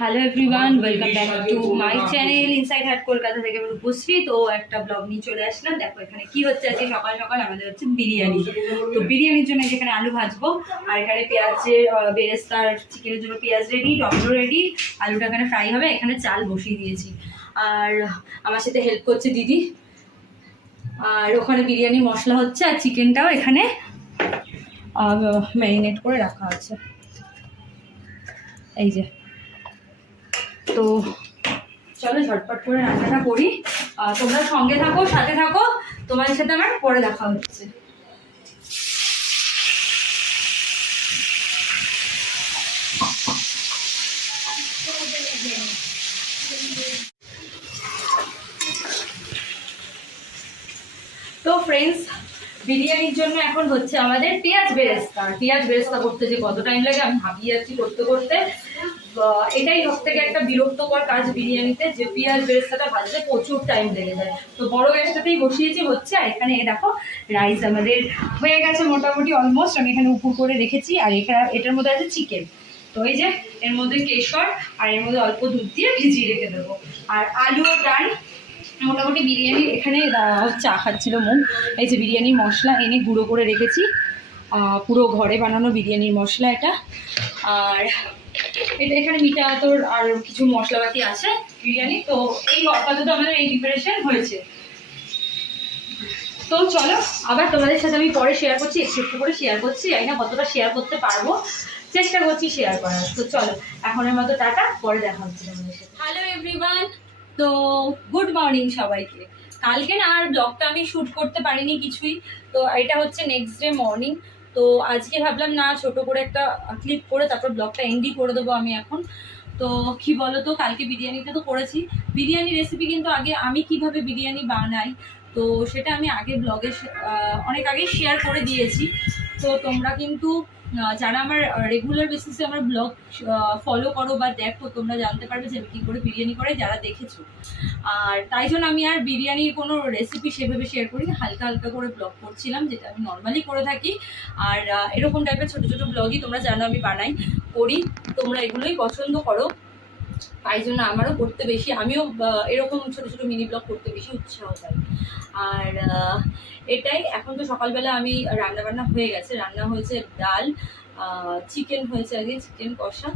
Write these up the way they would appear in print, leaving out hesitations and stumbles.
Hello everyone, welcome back to my channel inside হাট কলকাতা থেকে আমি রূপশ্রী। তো একটা ব্লগ নিয়ে চলে আসলাম। দেখো এখানে কি হচ্ছে, আজকে সকাল সকাল আমাদের হচ্ছে বিরিয়ানি। তো বিরিয়ানির জন্য যেখানে আলু ভাজবো, আর এখানে পেঁয়াজের বেরেস্তার চিকেনের জন্য পেঁয়াজ রেডি, টমেটো রেডি, আলুটা এখানে ফ্রাই হবে, এখানে চাল বসিয়ে দিয়েছি। আর আমার সাথে হেল্প করছে দিদি। আর ওখানে বিরিয়ানি মশলা হচ্ছে, আর চিকেনটাও এখানে ম্যারিনেট করে রাখা আছে। এই যে, তো চলো ঝটপট করে রান্নাটা করি। তোমরা সঙ্গে থাকো, সাথে থাকো, তোমাদের সাথে আমার পরে দেখা হচ্ছে। তো ফ্রেন্ডস, বিরিয়ানির জন্য এখন হচ্ছে আমাদের পেঁয়াজ বেরেস্তা করতে যে কত টাইম লাগে আমি ভাবিয়ে যাচ্ছি করতে করতে। এটাই সব থেকে একটা বিরক্তকর কাজ বিরিয়ানিতে, যে পেঁয়াজ বেরেস্তাটা ভাজতে প্রচুর টাইম লেগে যায়। তো বড় গ্যাসটাতেই বসিয়েছি, হচ্ছে। আর এখানে দেখো রাইস আমাদের হয়ে গেছে মোটামুটি অলমোস্ট। আমি এখানে উপর করে রেখেছি। আর এটার মধ্যে আছে চিকেন। তো এই যে এর মধ্যে কেশর আর এর মধ্যে অল্প দুধ দিয়ে ভিজিয়ে রেখে দেবো। আর আলু ও ডাল মোটামুটি বিরিয়ানি এখানে চা খাচ্ছিল মুখ। এই যে বিরিয়ানির মশলা এনে গুঁড়ো করে রেখেছি, পুরো ঘরে বানানো বিরিয়ানির মশলা এটা। আর এটা এখানে মিঠা তোর আর কিছু মশলাপাতি আছে বিরিয়ানি। তো এই আপাতত আমাদের এই প্রিপারেশন হয়েছে। তো চলো আবার তোমাদের সাথে আমি পরে শেয়ার করছি, একটু করে শেয়ার করছি। জানি না কতটা শেয়ার করতে পারবো, চেষ্টা করছি শেয়ার করার। তো চলো এখনের মতো টাটা, পরে দেখা হচ্ছে তোমাদের সাথে। হ্যালো এভরিওয়ান, তো গুড মর্নিং সবাইকে। কালকে না আর ব্লগটা আমি শ্যুট করতে পারিনি কিছুই। তো এটা হচ্ছে নেক্সট ডে মর্নিং। তো আজকে ভাবলাম না ছোট করে একটা ক্লিপ করে তারপর ব্লগটা এন্ডই করে দেবো আমি এখন। তো কি বলো তো, কালকে বিরিয়ানিটা তো করেছি। বিরিয়ানি রেসিপি কিন্তু আগে আমি কিভাবে বিরিয়ানি বানাই, তো সেটা আমি আগে ব্লগে অনেক আগে শেয়ার করে দিয়েছি। তো তোমরা কিন্তু যারা আমার রেগুলার বেসিসে আমার ব্লগ ফলো করো বা দেখো, তোমরা জানতে পারবে যে আমি কী করে বিরিয়ানি করে, যারা দেখেছো। আর তাই জন্য আমি আর বিরিয়ানির কোনো রেসিপি সেভাবে শেয়ার করি, হালকা হালকা করে ব্লগ করছিলাম, যেটা আমি নর্মালি করে থাকি। আর এরকম টাইপের ছোটো ছোটো ব্লগই তোমরা জানো আমি বানাই, করি। তোমরা এগুলোই পছন্দ করো, তাই জন্য আমারও করতে বেশি, আমিও এরকম ছোটো ছোটো মিনি ব্লগ করতে বেশি উৎসাহ পাই। আর এটাই। এখন তো সকালবেলা আমি রান্নাবান্না হয়ে গেছে, রান্না হয়েছে ডাল, চিকেন হয়েছে, আগে চিকেন কষা।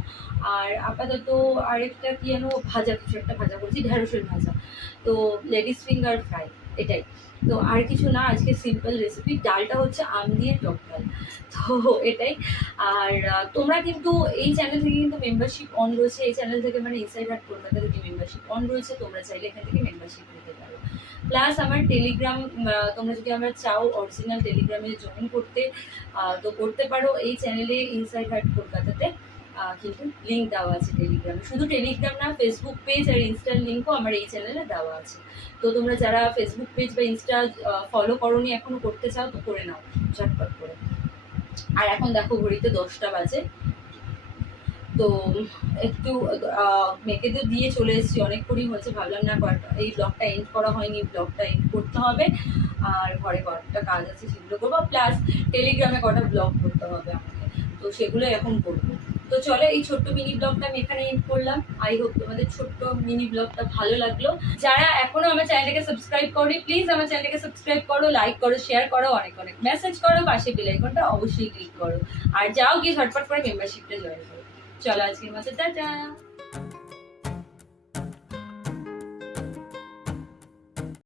আর আপাতত আরেকটা কি যেন ভাজা, কিছু একটা ভাজা করছি, ঢেঁড়সের ভাজা। তো লেডিস ফিঙ্গার ফ্রাই, এটাই। তো আর কিছু না, আজকে সিম্পল রেসিপি। ডালটা হচ্ছে আম দিয়ে টক ডাল, তো এটাই। আর তোমরা কিন্তু এই চ্যানেল থেকে কিন্তু মেম্বারশিপ অন রয়েছে, এই চ্যানেল থেকে মানে ইনসাইড হাট কলকাতা থেকে মেম্বারশিপ অন রয়েছে। তোমরা চাইলে এখান থেকে মেম্বারশিপ নিতে পারো। প্লাস আমার টেলিগ্রাম, তোমরা যদি আমরা চাও অরিজিনাল টেলিগ্রামে জয়েন করতে, তো করতে পারো। এই চ্যানেলে ইনসাইড হাট কলকাতাতে কিন্তু লিঙ্ক দেওয়া আছে টেলিগ্রামে। শুধু টেলিগ্রাম না, ফেসবুক পেজ আর ইনস্টার লিঙ্কও আমার এই চ্যানেলে দেওয়া আছে। তো তোমরা যারা ফেসবুক পেজ বা ইনস্টা ফলো করোনি, এখনও করতে চাও তো করে নাও ঝটপট করে। আর এখন দেখো ঘড়িতে 10টা বাজে। তো একটু মেয়েকে তো দিয়ে চলে এসেছি, অনেকক্ষণই হয়েছে। ভাবলাম না এই ব্লগটা এন্ড করা হয়নি, ব্লগটা এন্ড করতে হবে। আর ঘরে কয়েকটা কাজ আছে, সেগুলো করবো। প্লাস টেলিগ্রামে কটা ব্লগ করতে হবে আমাকে, তো সেগুলো এখন করবো। তো চলো এই ছোট্ট মিনি ব্লগটা আমি এখানে এন্ড করলাম। আই হোপ তোমাদের ছোট্ট মিনি ব্লগটা ভালো লাগলো। যারা এখনো আমার চ্যানেলটাকে সাবস্ক্রাইব করোনি, প্লিজ আমার চ্যানেলটাকে সাবস্ক্রাইব করো, লাইক করো, শেয়ার করো, অনেক অনেক মেসেজ করো, পাশে বেল আইকনটা অবশ্যই ক্লিক করো। আর যাও গিয়ে ঝটপট করে মেম্বারশিপটা জয়েন করো। চলো আজকের মতো টাটা।